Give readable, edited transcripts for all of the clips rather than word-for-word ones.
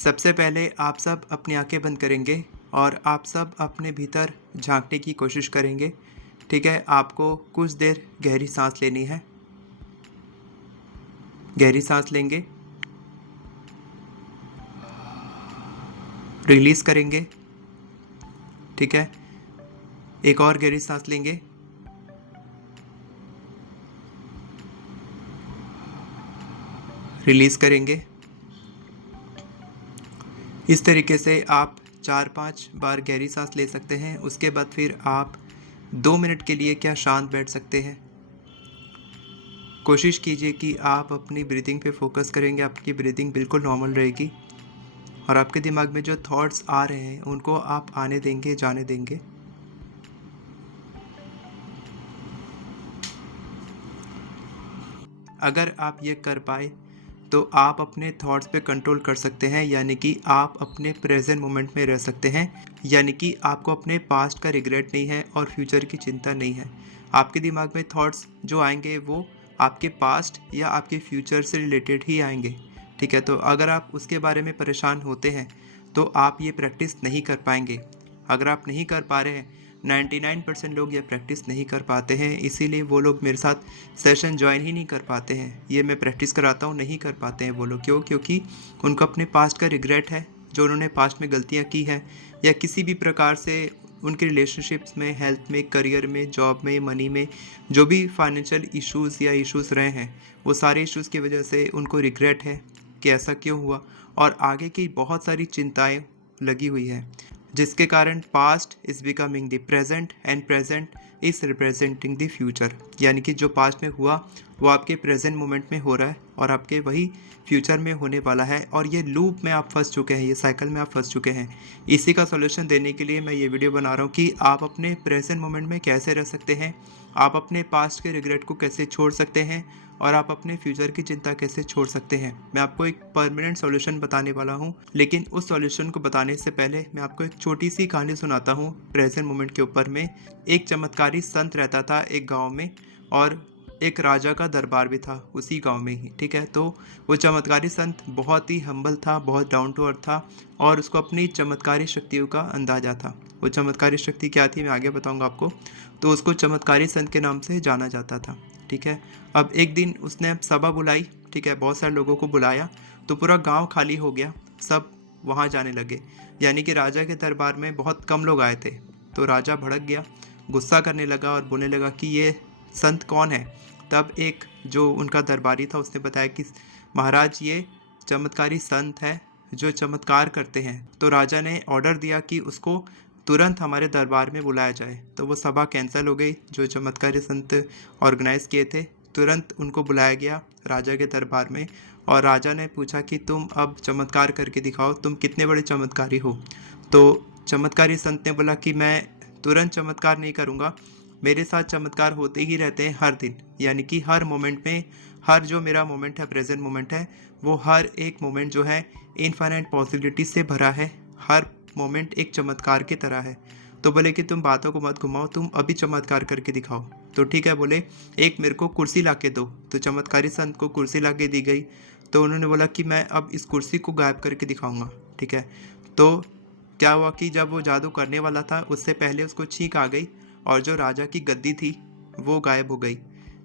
सबसे पहले आप सब अपनी आंखें बंद करेंगे और आप सब अपने भीतर झांकने की कोशिश करेंगे। ठीक है, आपको कुछ देर गहरी सांस लेनी है। गहरी सांस लेंगे, रिलीज करेंगे। ठीक है, एक और गहरी सांस लेंगे, रिलीज करेंगे। इस तरीके से आप 4-5 बार गहरी सांस ले सकते हैं। उसके बाद फिर आप 2 मिनट के लिए क्या शांत बैठ सकते हैं। कोशिश कीजिए कि आप अपनी ब्रीदिंग पे फोकस करेंगे, आपकी ब्रीदिंग बिल्कुल नॉर्मल रहेगी और आपके दिमाग में जो थॉट्स आ रहे हैं उनको आप आने देंगे, जाने देंगे। अगर आप ये कर पाए तो आप अपने थॉट्स पे कंट्रोल कर सकते हैं, यानी कि आप अपने प्रेजेंट मोमेंट में रह सकते हैं। यानी कि आपको अपने पास्ट का रिग्रेट नहीं है और फ्यूचर की चिंता नहीं है। आपके दिमाग में थॉट्स जो आएंगे वो आपके पास्ट या आपके फ्यूचर से रिलेटेड ही आएंगे। ठीक है, तो अगर आप उसके बारे में परेशान होते हैं तो आप ये प्रैक्टिस नहीं कर पाएंगे। अगर आप नहीं कर पा रहे हैं, 99% लोग ये प्रैक्टिस नहीं कर पाते हैं, इसीलिए वो लोग मेरे साथ सेशन ज्वाइन ही नहीं कर पाते हैं। ये मैं प्रैक्टिस कराता हूँ, नहीं कर पाते हैं वो लोग। क्यों? क्योंकि उनको अपने पास्ट का रिग्रेट है, जो उन्होंने पास्ट में गलतियाँ की हैं या किसी भी प्रकार से उनके रिलेशनशिप्स में, हेल्थ में, करियर में, जॉब में, मनी में जो भी फाइनेंशियल इश्यूज़ या इश्यूज़ रहे हैं, वो सारे इश्यूज़ की वजह से उनको रिग्रेट है कि ऐसा क्यों हुआ, और आगे की बहुत सारी चिंताएं लगी हुई है, जिसके कारण past is becoming the present and present is representing the future. यानी कि जो पास्ट में हुआ वो आपके प्रेजेंट मोमेंट में हो रहा है और आपके वही फ्यूचर में होने वाला है, और ये लूप में आप फंस चुके हैं, ये साइकिल में आप फंस चुके हैं। इसी का सॉल्यूशन देने के लिए मैं ये वीडियो बना रहा हूँ कि आप अपने प्रेजेंट मोमेंट में कैसे रह सकते हैं, आप अपने पास्ट के रिग्रेट को कैसे छोड़ सकते हैं और आप अपने फ्यूचर की चिंता कैसे छोड़ सकते हैं। मैं आपको एक परमानेंट सॉल्यूशन बताने वाला हूँ, लेकिन उस सॉल्यूशन को बताने से पहले मैं आपको एक छोटी सी कहानी सुनाता हूँ प्रेजेंट मोमेंट के ऊपर में। एक चमत्कारी संत रहता था एक गांव में, और एक राजा का दरबार भी था उसी गांव में ही। ठीक है, तो वो चमत्कारी संत बहुत ही हम्बल था, बहुत डाउन टू अर्थ था, और उसको अपनी चमत्कारी शक्तियों का अंदाजा था। वो चमत्कारी शक्ति क्या थी मैं आगे बताऊंगा आपको। तो उसको चमत्कारी संत के नाम से जाना जाता था। ठीक है, अब एक दिन उसने सभा बुलाई। ठीक है, बहुत सारे लोगों को बुलाया, तो पूरा गांव खाली हो गया, सब वहां जाने लगे। यानी कि राजा के दरबार में बहुत कम लोग आए थे। तो राजा भड़क गया, गुस्सा करने लगा और बोलने लगा कि ये संत कौन है। तब एक जो उनका दरबारी था उसने बताया कि महाराज ये चमत्कारी संत है जो चमत्कार करते हैं। तो राजा ने ऑर्डर दिया कि उसको तुरंत हमारे दरबार में बुलाया जाए। तो वो सभा कैंसिल हो गई जो चमत्कारी संत ऑर्गेनाइज किए थे। तुरंत उनको बुलाया गया राजा के दरबार में, और राजा ने पूछा कि तुम अब चमत्कार करके दिखाओ, तुम कितने बड़े चमत्कारी हो। तो चमत्कारी संत ने बोला कि मैं तुरंत चमत्कार नहीं करूँगा, मेरे साथ चमत्कार होते ही रहते हैं हर दिन। यानी कि हर मोमेंट में, हर जो मेरा मोमेंट है, प्रेजेंट मोमेंट है, वो हर एक मोमेंट जो है इनफाइनाइट पॉसिबिलिटी से भरा है। हर मोमेंट एक चमत्कार की तरह है। तो बोले कि तुम बातों को मत घुमाओ, तुम अभी चमत्कार करके दिखाओ। तो ठीक है, बोले एक मेरे को कुर्सी ला के दो। तो चमत्कारी संत को कुर्सी ला के दी गई। तो उन्होंने बोला कि मैं अब इस कुर्सी को गायब करके दिखाऊंगा। ठीक है, तो क्या हुआ कि जब वो जादू करने वाला था उससे पहले उसको छींक आ गई, और जो राजा की गद्दी थी वो गायब हो गई।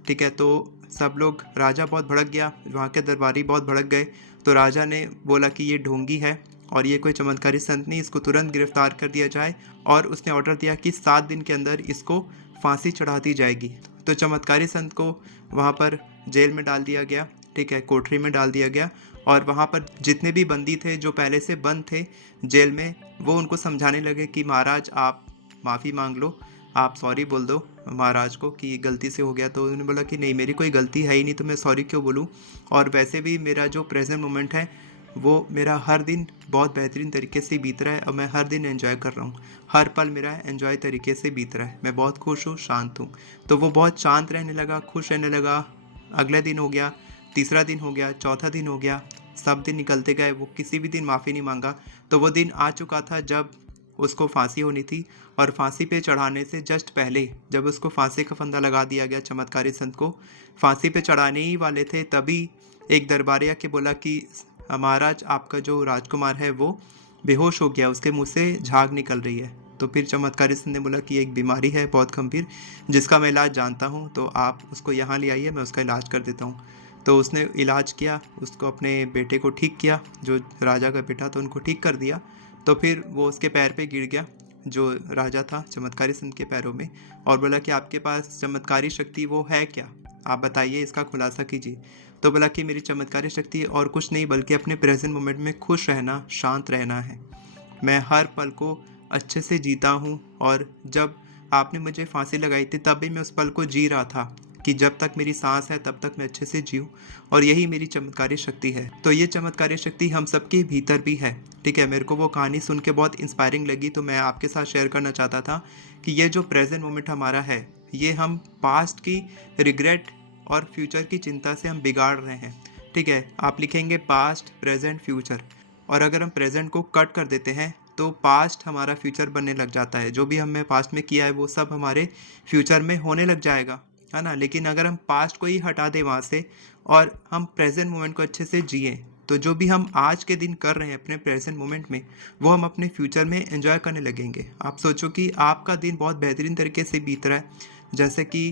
ठीक है, तो सब लोग, राजा बहुत भड़क गया, वहाँ के दरबारी बहुत भड़क गए। तो राजा ने बोला कि ये ढोंगी है और ये कोई चमत्कारी संत नहीं, इसको तुरंत गिरफ्तार कर दिया जाए। और उसने ऑर्डर दिया कि 7 दिन के अंदर इसको फांसी चढ़ा दी जाएगी। तो चमत्कारी संत को वहाँ पर जेल में डाल दिया गया। ठीक है, कोठरी में डाल दिया गया, और वहाँ पर जितने भी बंदी थे जो पहले से बंद थे जेल में, वो उनको समझाने लगे कि महाराज आप माफ़ी मांग लो, आप सॉरी बोल दो महाराज को कि गलती से हो गया। तो उन्होंने बोला कि नहीं, मेरी कोई गलती है ही नहीं, तो मैं सॉरी क्यों बोलूँ, और वैसे भी मेरा जो प्रेजेंट मोमेंट है वो मेरा हर दिन बहुत बेहतरीन तरीके से बीत रहा है, और मैं हर दिन एंजॉय कर रहा हूँ, हर पल मेरा एंजॉय तरीके से बीत रहा है, मैं बहुत खुश हूँ, शांत हूँ। तो वो बहुत शांत रहने लगा, खुश रहने लगा। अगले दिन हो गया, तीसरा दिन हो गया, चौथा दिन हो गया, सब दिन निकलते गए, वो किसी भी दिन माफ़ी नहीं मांगा। तो वो दिन आ चुका था जब उसको फांसी होनी थी, और फांसी पे चढ़ाने से जस्ट पहले जब उसको फांसी का फंदा लगा दिया गया, चमत्कारी संत को फांसी पे चढ़ाने ही वाले थे, तभी एक दरबारी आके बोला कि महाराज आपका जो राजकुमार है वो बेहोश हो गया, उसके मुंह से झाग निकल रही है। तो फिर चमत्कारी सिंह ने बोला कि एक बीमारी है बहुत गंभीर जिसका मैं इलाज जानता हूँ, तो आप उसको यहाँ ले आइए, मैं उसका इलाज कर देता हूँ। तो उसने इलाज किया, उसको अपने बेटे को ठीक किया, जो राजा का बेटा था उनको ठीक कर दिया। तो फिर वो उसके पैर पे गिर गया, जो राजा था चमत्कारी सिंह के पैरों में, और बोला कि आपके पास चमत्कारी शक्ति वो है क्या, आप बताइए, इसका खुलासा कीजिए। तो बोला कि मेरी चमत्कारी शक्ति और कुछ नहीं बल्कि अपने प्रेजेंट मोमेंट में खुश रहना, शांत रहना है। मैं हर पल को अच्छे से जीता हूँ, और जब आपने मुझे फांसी लगाई थी तब भी मैं उस पल को जी रहा था कि जब तक मेरी सांस है तब तक मैं अच्छे से जीऊँ, और यही मेरी चमत्कारी शक्ति है। तो ये चमत्कारी शक्ति हम सबके भीतर भी है। ठीक है, मेरे को वो कहानी सुन के बहुत इंस्पायरिंग लगी, तो मैं आपके साथ शेयर करना चाहता था कि ये जो प्रेजेंट मोमेंट हमारा है, ये हम पास्ट की रिग्रेट और फ्यूचर की चिंता से हम बिगाड़ रहे हैं। ठीक है, आप लिखेंगे पास्ट, प्रेजेंट, फ्यूचर, और अगर हम प्रेजेंट को कट कर देते हैं तो पास्ट हमारा फ्यूचर बनने लग जाता है। जो भी हमने पास्ट में किया है वो सब हमारे फ्यूचर में होने लग जाएगा, है ना। लेकिन अगर हम पास्ट को ही हटा दें वहाँ से और हम प्रेजेंट मोमेंट को अच्छे से जिए, तो जो भी हम आज के दिन कर रहे हैं अपने प्रेजेंट मोमेंट में, वो हम अपने फ्यूचर में एंजॉय करने लगेंगे। आप सोचो कि आपका दिन बहुत बेहतरीन तरीके से बीत रहा है, जैसे कि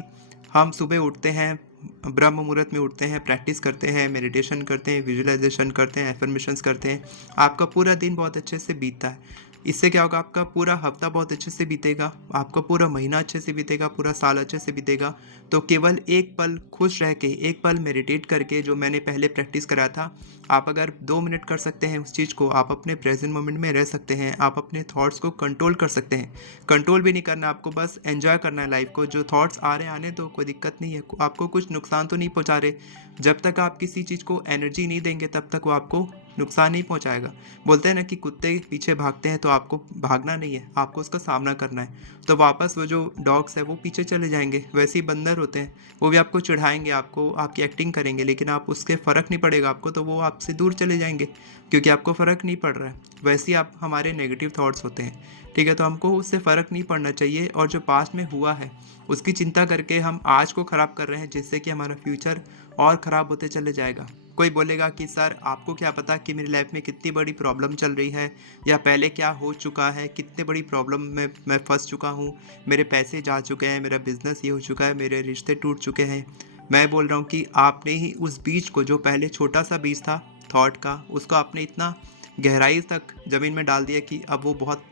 हम सुबह उठते हैं, ब्रह्म मुहूर्त में उठते हैं, प्रैक्टिस करते हैं, मेडिटेशन करते हैं, विजुअलाइजेशन करते हैं, एफर्मेशंस करते हैं, आपका पूरा दिन बहुत अच्छे से बीतता है। इससे क्या होगा, आपका पूरा हफ्ता बहुत अच्छे से बीतेगा, आपका पूरा महीना अच्छे से बीतेगा, पूरा साल अच्छे से बीतेगा। तो केवल एक पल खुश रह के, एक पल मेडिटेट करके, जो मैंने पहले प्रैक्टिस करा था, आप अगर 2 मिनट कर सकते हैं उस चीज़ को, आप अपने प्रेजेंट मोमेंट में रह सकते हैं, आप अपने थॉट्स को कंट्रोल कर सकते हैं। कंट्रोल भी नहीं करना आपको, बस एंजॉय करना है लाइफ को। जो थॉट्स आ रहे हैं आने दो, कोई दिक्कत नहीं है, आपको कुछ नुकसान तो नहीं पहुंचा रहे। जब तक आप किसी चीज़ को एनर्जी नहीं देंगे तब तक वो आपको नुकसान नहीं पहुंचाएगा। बोलते हैं ना कि कुत्ते पीछे भागते हैं, तो आपको भागना नहीं है, आपको उसका सामना करना है। तो वापस वो जो डॉग्स है वो पीछे चले जाएंगे, वैसे ही बंदर होते हैं, वो भी आपको चिढ़ाएंगे, आपको आपकी एक्टिंग करेंगे, लेकिन आप उसके फ़र्क नहीं पड़ेगा आपको, तो वो आपसे दूर चले जाएंगे क्योंकि आपको फ़र्क नहीं पड़ रहा है। वैसे ही आप हमारे नेगेटिव थॉट्स होते हैं। ठीक है, तो हमको उससे फ़र्क नहीं पड़ना चाहिए, और जो पास्ट में हुआ है उसकी चिंता करके हम आज को ख़राब कर रहे हैं, जिससे कि हमारा फ्यूचर और ख़राब होते चले जाएगा। कोई बोलेगा कि सर आपको क्या पता कि मेरी लाइफ में कितनी बड़ी प्रॉब्लम चल रही है, या पहले क्या हो चुका है, कितने बड़ी प्रॉब्लम में मैं फंस चुका हूँ, मेरे पैसे जा चुके हैं, मेरा बिजनेस ये हो चुका है, मेरे रिश्ते टूट चुके हैं। मैं बोल रहा हूँ कि आपने ही उस बीज को, जो पहले छोटा सा बीज था थॉट का, उसको आपने इतना गहराई तक ज़मीन में डाल दिया कि अब वो बहुत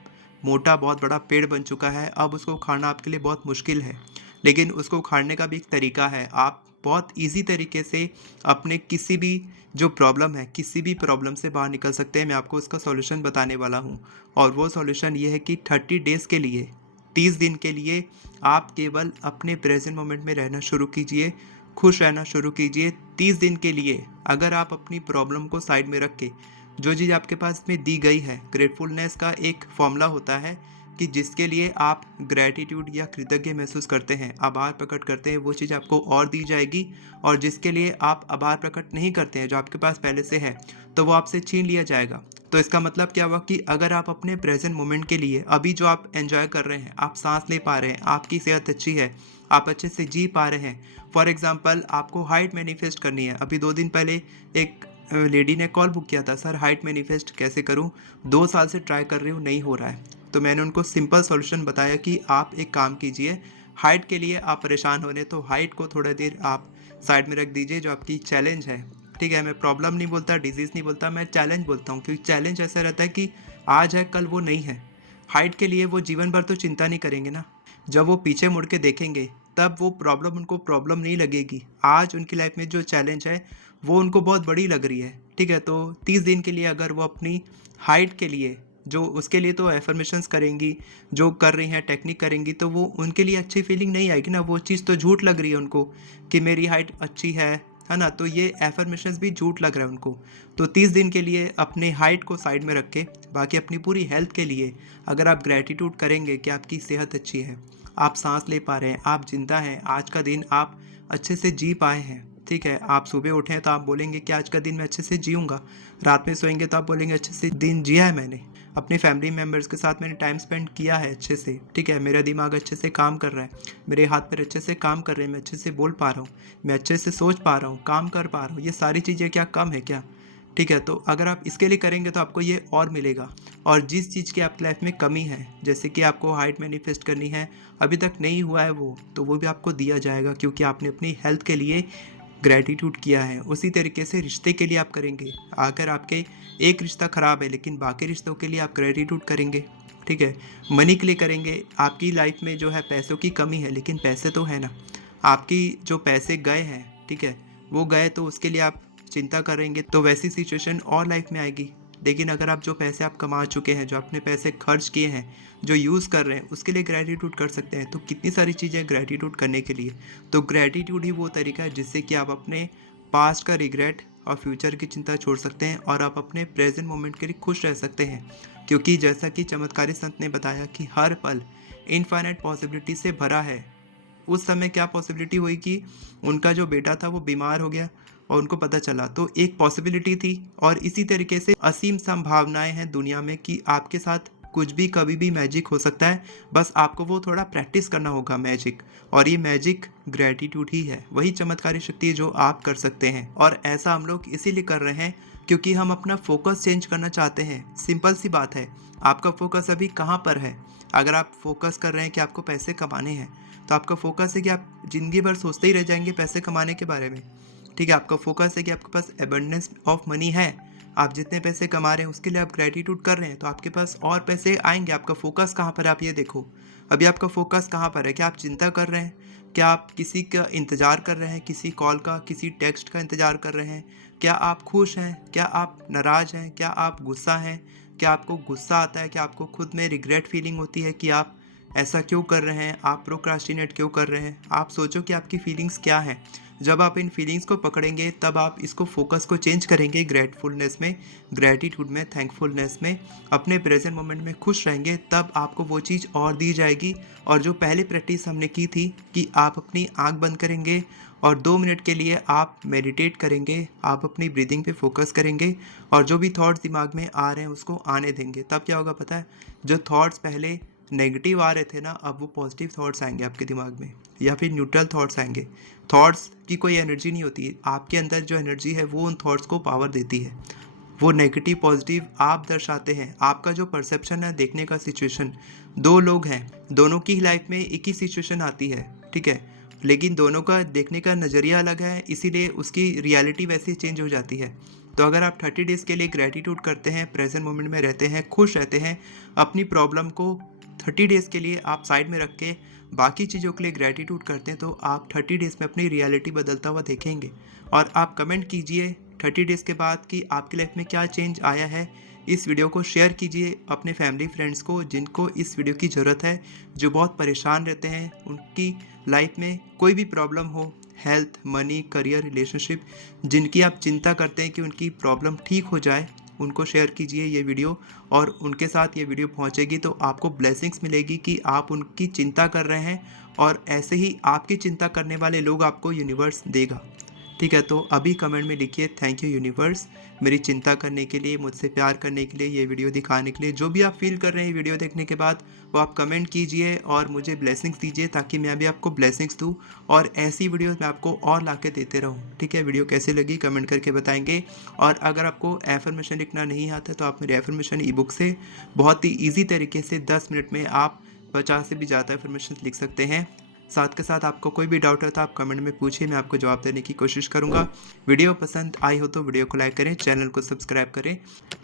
मोटा, बहुत बड़ा पेड़ बन चुका है। अब उसको उखाड़ना आपके लिए बहुत मुश्किल है, लेकिन उसको उखाड़ने का भी एक तरीका है। आप बहुत ईजी तरीके से अपने किसी भी जो प्रॉब्लम है, किसी भी प्रॉब्लम से बाहर निकल सकते हैं। मैं आपको उसका सॉल्यूशन बताने वाला हूँ, और वो सॉल्यूशन ये है कि 30 डेज़ के लिए, 30 दिन के लिए आप केवल अपने प्रेजेंट मोमेंट में रहना शुरू कीजिए, खुश रहना शुरू कीजिए। 30 दिन के लिए अगर आप अपनी प्रॉब्लम को साइड में रख के, जो चीज़ आपके पास में दी गई है, ग्रेटफुलनेस का एक फॉर्मूला होता है कि जिसके लिए आप ग्रैटिट्यूड या कृतज्ञ महसूस करते हैं, आभार प्रकट करते हैं, वो चीज़ आपको और दी जाएगी। और जिसके लिए आप आभार प्रकट नहीं करते हैं, जो आपके पास पहले से है, तो वो आपसे छीन लिया जाएगा। तो इसका मतलब क्या हुआ कि अगर आप अपने प्रेजेंट मोमेंट के लिए, अभी जो आप एंजॉय कर रहे हैं, आप सांस ले पा रहे हैं, आपकी सेहत अच्छी है, आप अच्छे से जी पा रहे हैं। फॉर एग्जाम्पल, आपको हाइट मैनिफेस्ट करनी है। अभी 2 दिन पहले एक लेडी ने कॉल बुक किया था, सर हाइट मैनिफेस्ट कैसे करूं, 2 साल से ट्राई कर रही हूँ, नहीं हो रहा है। तो मैंने उनको सिंपल सॉल्यूशन बताया कि आप एक काम कीजिए, हाइट के लिए आप परेशान हो रहे, तो हाइट को थोड़ा देर आप साइड में रख दीजिए, जो आपकी चैलेंज है। ठीक है, मैं प्रॉब्लम नहीं बोलता, डिजीज़ नहीं बोलता, मैं चैलेंज बोलता हूँ, क्योंकि चैलेंज ऐसा रहता है कि आज है कल वो नहीं है। हाइट के लिए वो जीवन भर तो चिंता नहीं करेंगे ना, जब वो पीछे मुड़ के देखेंगे तब वो प्रॉब्लम उनको प्रॉब्लम नहीं लगेगी। आज उनकी लाइफ में जो चैलेंज है वो उनको बहुत बड़ी लग रही है। ठीक है, तो 30 दिन के लिए अगर वो अपनी हाइट के लिए, जो उसके लिए तो एफर्मेशंस करेंगी, जो कर रही हैं टेक्निक करेंगी, तो वो उनके लिए अच्छी फीलिंग नहीं आएगी ना, वो चीज़ तो झूठ लग रही है उनको कि मेरी हाइट अच्छी है ना। तो ये एफर्मेशंस भी झूठ लग रहा है उनको। तो 30 दिन के लिए अपने हाइट को साइड में रख के, बाकी अपनी पूरी हेल्थ के लिए अगर आप ग्रैटिट्यूड करेंगे कि आपकी सेहत अच्छी है, आप सांस ले पा रहे हैं, आप जिंदा हैं, आज का दिन आप अच्छे से जी पाए हैं। ठीक है, आप सुबह उठें तो आप बोलेंगे कि आज का दिन मैं अच्छे से जीऊँगा। रात में सोएंगे तो आप बोलेंगे अच्छे से दिन जिया है मैंने, अपने फैमिली मेम्बर्स के साथ मैंने टाइम स्पेंड किया है अच्छे से। ठीक है, मेरा दिमाग अच्छे से काम कर रहा है, मेरे हाथ पैर अच्छे से काम कर रहे हैं, मैं अच्छे से बोल पा रहा हूँ, मैं अच्छे से सोच पा रहा हूँ, काम कर पा रहा हूँ। ये सारी चीज़ें क्या कम है क्या? ठीक है, तो अगर आप इसके लिए करेंगे तो आपको ये और मिलेगा। और जिस चीज़ की आपकी लाइफ में कमी है, जैसे कि आपको हाइट मैनिफेस्ट करनी है, अभी तक नहीं हुआ है वो, तो वो भी आपको दिया जाएगा क्योंकि आपने अपनी हेल्थ के लिए ग्रैटिट्यूड किया है। उसी तरीके से रिश्ते के लिए आप करेंगे। अगर आपके एक रिश्ता ख़राब है लेकिन बाकी रिश्तों के लिए आप ग्रैटिट्यूड करेंगे, ठीक है। मनी के लिए करेंगे, आपकी लाइफ में जो है पैसों की कमी है लेकिन पैसे तो है ना, आपकी जो पैसे गए हैं, ठीक है, वो गए तो उसके लिए आप चिंता करेंगे तो वैसी सिचुएशन और लाइफ में आएगी। लेकिन अगर आप जो पैसे आप कमा चुके हैं, जो आपने पैसे खर्च किए हैं, जो यूज़ कर रहे हैं, उसके लिए ग्रैटिट्यूड कर सकते हैं। तो कितनी सारी चीज़ें ग्रैटिट्यूड करने के लिए। तो ग्रैटिट्यूड ही वो तरीका है जिससे कि आप अपने पास्ट का रिग्रेट और फ्यूचर की चिंता छोड़ सकते हैं और आप अपने प्रेजेंट मोमेंट के लिए खुश रह सकते हैं। क्योंकि जैसा कि चमत्कारी संत ने बताया कि हर पल इनफाइनाइट पॉसिबिलिटी से भरा है। उस समय क्या पॉसिबिलिटी हुई कि उनका जो बेटा था वो बीमार हो गया और उनको पता चला, तो एक पॉसिबिलिटी थी। और इसी तरीके से असीम संभावनाएं हैं दुनिया में कि आपके साथ कुछ भी कभी भी मैजिक हो सकता है। बस आपको वो थोड़ा प्रैक्टिस करना होगा मैजिक, और ये मैजिक ग्रैटिट्यूड ही है, वही चमत्कारी शक्ति है जो आप कर सकते हैं। और ऐसा हम लोग इसीलिए कर रहे हैं क्योंकि हम अपना फोकस चेंज करना चाहते हैं। सिंपल सी बात है, आपका फोकस अभी कहाँ पर है? अगर आप फोकस कर रहे हैं कि आपको पैसे कमाने हैं, तो आपका फोकस है कि आप ज़िंदगी भर सोचते ही रह जाएंगे पैसे कमाने के बारे में। ठीक है, आपका फोकस है कि आपके पास एबंडेंस ऑफ मनी है, आप जितने पैसे कमा रहे हैं उसके लिए आप ग्रैटिट्यूड कर रहे हैं, तो आपके पास और पैसे आएंगे। आपका फोकस कहाँ पर है, आप ये देखो। अभी आपका फोकस कहाँ पर है? क्या आप चिंता कर रहे हैं? क्या आप किसी का इंतज़ार कर रहे हैं, किसी कॉल का, किसी टेक्स्ट का इंतज़ार कर रहे हैं? क्या आप खुश हैं? क्या आप नाराज़ हैं? क्या आप गुस्सा हैं? क्या आपको गुस्सा आता है? क्या आपको खुद में रिग्रेट फीलिंग होती है कि आप ऐसा क्यों कर रहे हैं? आप प्रोक्रास्टिनेट क्यों कर रहे हैं? आप सोचो कि आपकी फीलिंग्स क्या हैं। जब आप इन फीलिंग्स को पकड़ेंगे तब आप इसको फोकस को चेंज करेंगे ग्रेटफुलनेस में, ग्रैटिट्यूड में, थैंकफुलनेस में, अपने प्रेजेंट मोमेंट में खुश रहेंगे, तब आपको वो चीज़ और दी जाएगी। और जो पहले प्रैक्टिस हमने की थी कि आप अपनी आंख बंद करेंगे और 2 मिनट के लिए आप मेडिटेट करेंगे, आप अपनी ब्रीदिंग पे फोकस करेंगे और जो भी थॉट्स दिमाग में आ रहे हैं उसको आने देंगे। तब क्या होगा पता है? जो थॉट्स पहले नेगेटिव आ रहे थे ना, अब वो पॉजिटिव थॉट्स आएंगे आपके दिमाग में, या फिर न्यूट्रल थॉट्स आएंगे। थॉट्स की कोई एनर्जी नहीं होती है, आपके अंदर जो एनर्जी है वो उन थॉट्स को पावर देती है। वो नेगेटिव पॉजिटिव आप दर्शाते हैं। आपका जो परसेप्शन है देखने का सिचुएशन, दो लोग हैं, दोनों की लाइफ में एक ही सिचुएशन आती है, ठीक है, लेकिन दोनों का देखने का नज़रिया अलग है, इसीलिए उसकी रियलिटी वैसे चेंज हो जाती है। तो अगर आप 30 डेज़ के लिए ग्रैटिट्यूड करते हैं, प्रेजेंट मोमेंट में रहते हैं, खुश रहते हैं, अपनी प्रॉब्लम को 30 डेज़ के लिए आप साइड में रख के बाकी चीज़ों के लिए ग्रैटिट्यूड करते हैं, तो आप 30 डेज़ में अपनी रियलिटी बदलता हुआ देखेंगे। और आप कमेंट कीजिए 30 डेज़ के बाद कि आपकी लाइफ में क्या चेंज आया है। इस वीडियो को शेयर कीजिए अपने फैमिली फ्रेंड्स को जिनको इस वीडियो की ज़रूरत है, जो बहुत परेशान रहते हैं, उनकी लाइफ में कोई भी प्रॉब्लम हो, हेल्थ, मनी, करियर, रिलेशनशिप, जिनकी आप चिंता करते हैं कि उनकी प्रॉब्लम ठीक हो जाए, उनको शेयर कीजिए ये वीडियो। और उनके साथ ये वीडियो पहुंचेगी तो आपको ब्लेसिंग्स मिलेगी कि आप उनकी चिंता कर रहे हैं, और ऐसे ही आपकी चिंता करने वाले लोग आपको यूनिवर्स देगा। ठीक है, तो अभी कमेंट में लिखिए थैंक यू यूनिवर्स, मेरी चिंता करने के लिए, मुझसे प्यार करने के लिए, ये वीडियो दिखाने के लिए। जो भी आप फील कर रहे हैं वीडियो देखने के बाद, वो आप कमेंट कीजिए और मुझे ब्लेसिंग्स दीजिए ताकि मैं भी आपको ब्लेसिंग्स दूँ और ऐसी वीडियोस मैं आपको और ला के देते रहूँ। ठीक है, वीडियो कैसे लगी कमेंट करके बताएंगे। और अगर आपको एफर्मेशन लिखना नहीं आता तो आप मेरे एफर्मेशन ई बुक से बहुत ही ईजी तरीके से 10 मिनट में आप 50 से भी ज़्यादा एफर्मेशन लिख सकते हैं। साथ के साथ आपको कोई भी डाउट है तो आप कमेंट में पूछिए, मैं आपको जवाब देने की कोशिश करूंगा। वीडियो पसंद आई हो तो वीडियो को लाइक करें, चैनल को सब्सक्राइब करें,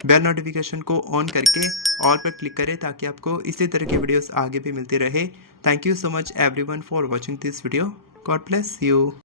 बेल नोटिफिकेशन को ऑन करके ऑल पर क्लिक करें ताकि आपको इसी तरह की वीडियोस आगे भी मिलती रहे। Thank you so much everyone for watching this video. God bless you.